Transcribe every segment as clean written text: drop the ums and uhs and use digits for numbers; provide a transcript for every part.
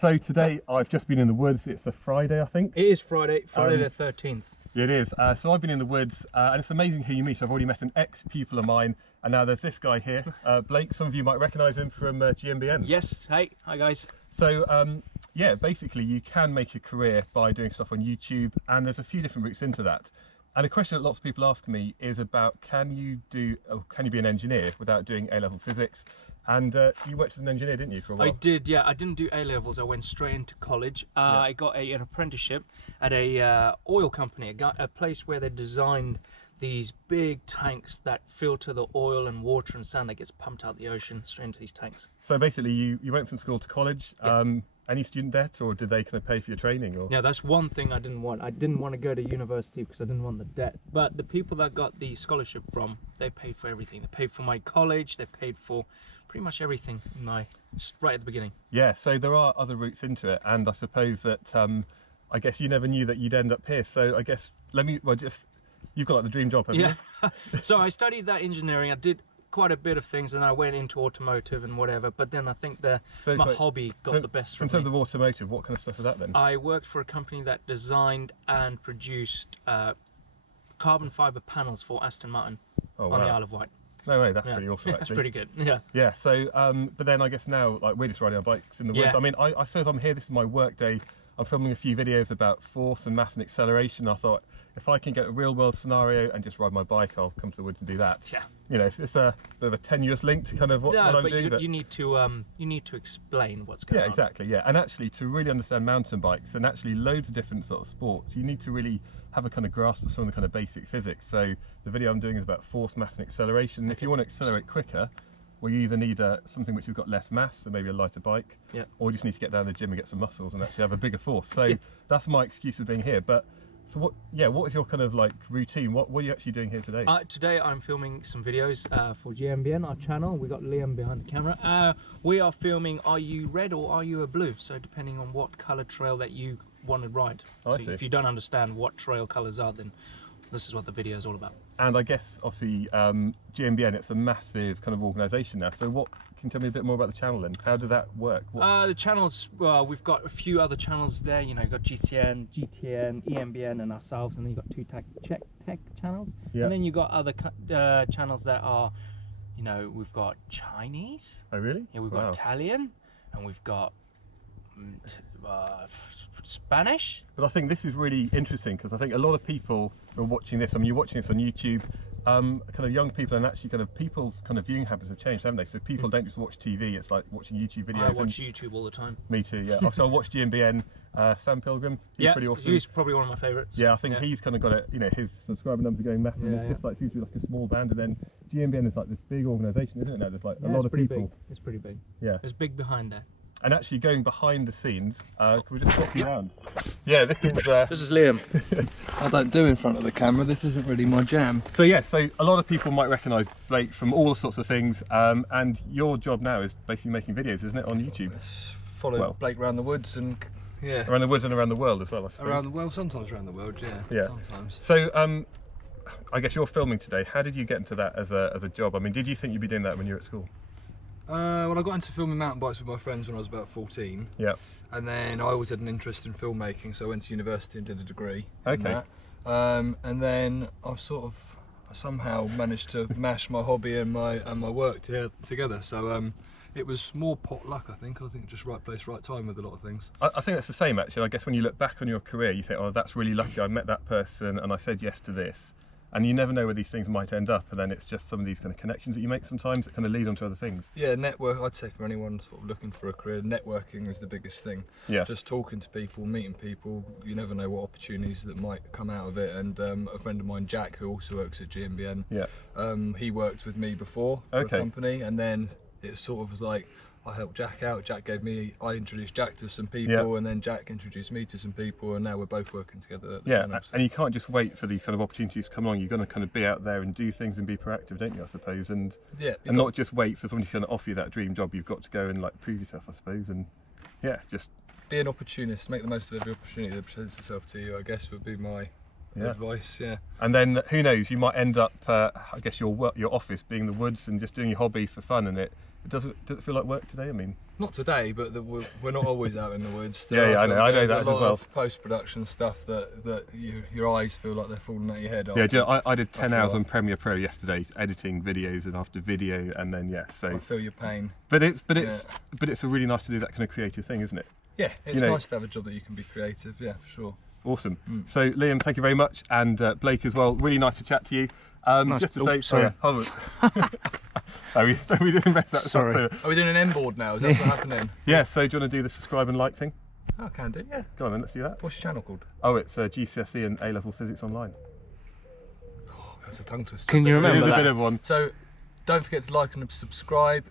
So today I've just been in the woods. It's a Friday, I think. It is Friday the 13th. It is. So I've been in the woods, and it's amazing who you meet. So I've already met an ex-pupil of mine, and now there's this guy here, Blake. Some of you might recognise him from GMBN. Yes. Hey. Hi guys. So yeah, basically you can make a career by doing stuff on YouTube, and there's a few different routes into that. And a question that lots of people ask me is about can you be an engineer without doing A-level physics? And you worked as an engineer, didn't you, for a while? I did, yeah. I didn't do A-levels. I went straight into college. I got an apprenticeship at a oil company, a place where they designed these big tanks that filter the oil and water and sand that gets pumped out the ocean straight into these tanks. So basically, you went from school to college. Yeah. Any student debt, or did they kind of pay for your training? Or? Yeah, that's one thing I didn't want. I didn't want to go to university because I didn't want the debt. But the people that got the scholarship from, they paid for everything. They paid for my college. They paid for pretty much everything right at the beginning. Yeah, so there are other routes into it, and I suppose that I guess you never knew that you'd end up here. So I guess you've got like the dream job, haven't you? So I studied that engineering. I did quite a bit of things, and I went into automotive and whatever, but then I think my hobby got the best from me. In terms of automotive, what kind of stuff is that then? I worked for a company that designed and produced carbon fibre panels for Aston Martin on the Isle of Wight. No way, that's pretty awesome actually. That's pretty good, yeah. Yeah, so, but then I guess now, like, we're just riding our bikes in the woods. I mean, I suppose I'm here, this is my work day. I'm filming a few videos about force and mass and acceleration. I thought, if I can get a real world scenario and just ride my bike, I'll come to the woods and do that. Yeah. You know, it's a bit of a tenuous link to kind of what I'm doing. But you need to explain what's going on. Yeah, exactly, yeah. And actually, to really understand mountain bikes and actually loads of different sort of sports, you need to really have a kind of grasp of some of the kind of basic physics. So the video I'm doing is about force, mass and acceleration. If you want to accelerate quicker, well, you either need something which has got less mass, so maybe a lighter bike, or you just need to get down to the gym and get some muscles and actually have a bigger force. So that's my excuse for being here. But so what is your kind of like routine? What are you actually doing here today? Today I'm filming some videos for GMBN, our channel. We got Liam behind the camera. We are filming Are You Red or Are You a Blue? So depending on what colour trail that you want to ride. So if you don't understand what trail colours are, then this is what the video is all about. And I guess obviously GMBN, it's a massive kind of organisation now. So can you tell me a bit more about the channel then? How did that work? The channels, well, we've got a few other channels there. You know, you've got GCN, GTN, EMBN and ourselves, and then you've got two tech channels. And then you've got other channels that are, you know, we've got Chinese. Oh really? Yeah, we've got Italian, and we've got Spanish. But I think this is really interesting because I think a lot of people who are watching this, I mean, you're watching this on YouTube, kind of young people, and actually kind of people's kind of viewing habits have changed, haven't they? So people don't just watch TV, it's like watching YouTube videos. I watch YouTube all the time. Me too, yeah. So I watch GMBN, Sam Pilgrim, he's pretty awesome. He's probably one of my favourites. Yeah, I think he's kind of got it, you know, his subscriber numbers are going massive. It's just like, seems to be like a small band, and then GMBN is like this big organisation, isn't it now? There's like a lot of people. Big. It's pretty big. Yeah. It's big behind there. And actually going behind the scenes, can we just walk you around? Yeah, this is Liam. I don't do in front of the camera, this isn't really my jam. So yeah, so a lot of people might recognise Blake from all sorts of things, and your job now is basically making videos, isn't it, on YouTube? Follow Blake around the woods and around the woods and around the world as well, I suppose. Around the world, sometimes around the world, yeah. Sometimes. So I guess you're filming today. How did you get into that as a job? I mean, did you think you'd be doing that when you were at school? Well, I got into filming mountain bikes with my friends when I was about 14. Yeah. And then I always had an interest in filmmaking, so I went to university and did a degree in that. And then I've somehow managed to mash my hobby and my work together. So it was more pot luck, I think. Just right place, right time with a lot of things. I think that's the same actually. I guess when you look back on your career, you think, oh, that's really lucky. I met that person and I said yes to this. And you never know where these things might end up, and then it's just some of these kind of connections that you make sometimes that kind of lead on to other things. Yeah, I'd say for anyone sort of looking for a career, networking is the biggest thing. Yeah. Just talking to people, meeting people, you never know what opportunities that might come out of it. And a friend of mine, Jack, who also works at GMBN, he worked with me before for a company, and then it sort of was like, I helped Jack out. I introduced Jack to some people, and then Jack introduced me to some people, and now we're both working together at the channel, so. And you can't just wait for these kind of opportunities to come along. You're going to kind of be out there and do things and be proactive, don't you, I suppose? And not just wait for somebody to kind of offer you that dream job. You've got to go and like prove yourself, I suppose, and just be an opportunist. Make the most of every opportunity that presents itself to you, I guess, would be my advice. Yeah. And then who knows, you might end up, I guess your office being the woods and just doing your hobby for fun, and it doesn't feel like work today. I mean, not today, but we're not always out in the woods. Yeah, I know that as well. There's a lot of post-production stuff that your eyes feel like they're falling out your head. Yeah, I did 10 hours on Premiere Pro yesterday, editing videos and after video, and then so. I feel your pain. But it's really nice to do that kind of creative thing, isn't it? Yeah, it's nice to have a job that you can be creative. Yeah, for sure. Awesome. So Liam, thank you very much, and Blake as well. Really nice to chat to you. Nice. Just to say, sorry. Are we doing best? Sorry. Are we doing an M board now? Is that what's happening? Yeah. So do you want to do the subscribe and like thing? I can do. Yeah. Go on then. Let's do that. What's your channel called? Oh, it's GCSE and A-level physics online. Oh, that's a tongue twister. Can you remember that? It is that? a bit of one. So don't forget to like and subscribe.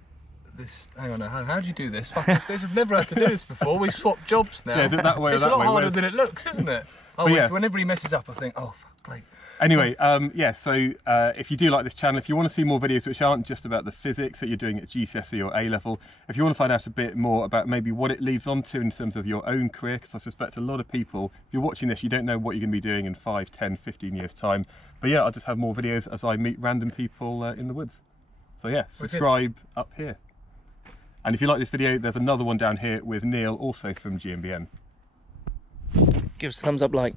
Hang on, how do you do this? I've never had to do this before. We've swapped jobs now. Yeah, is it that way or it's that way? a lot harder than it looks, isn't it? Oh, yeah. Whenever he messes up, I think, oh, fuck, Blake. Anyway, so if you do like this channel, if you want to see more videos which aren't just about the physics that you're doing at GCSE or A-level, if you want to find out a bit more about maybe what it leads on to in terms of your own career, because I suspect a lot of people, if you're watching this, you don't know what you're going to be doing in 5, 10, 15 years time. But yeah, I'll just have more videos as I meet random people in the woods. So yeah, subscribe up here. And if you like this video, there's another one down here with Neil, also from GMBN. Give us a thumbs up, like.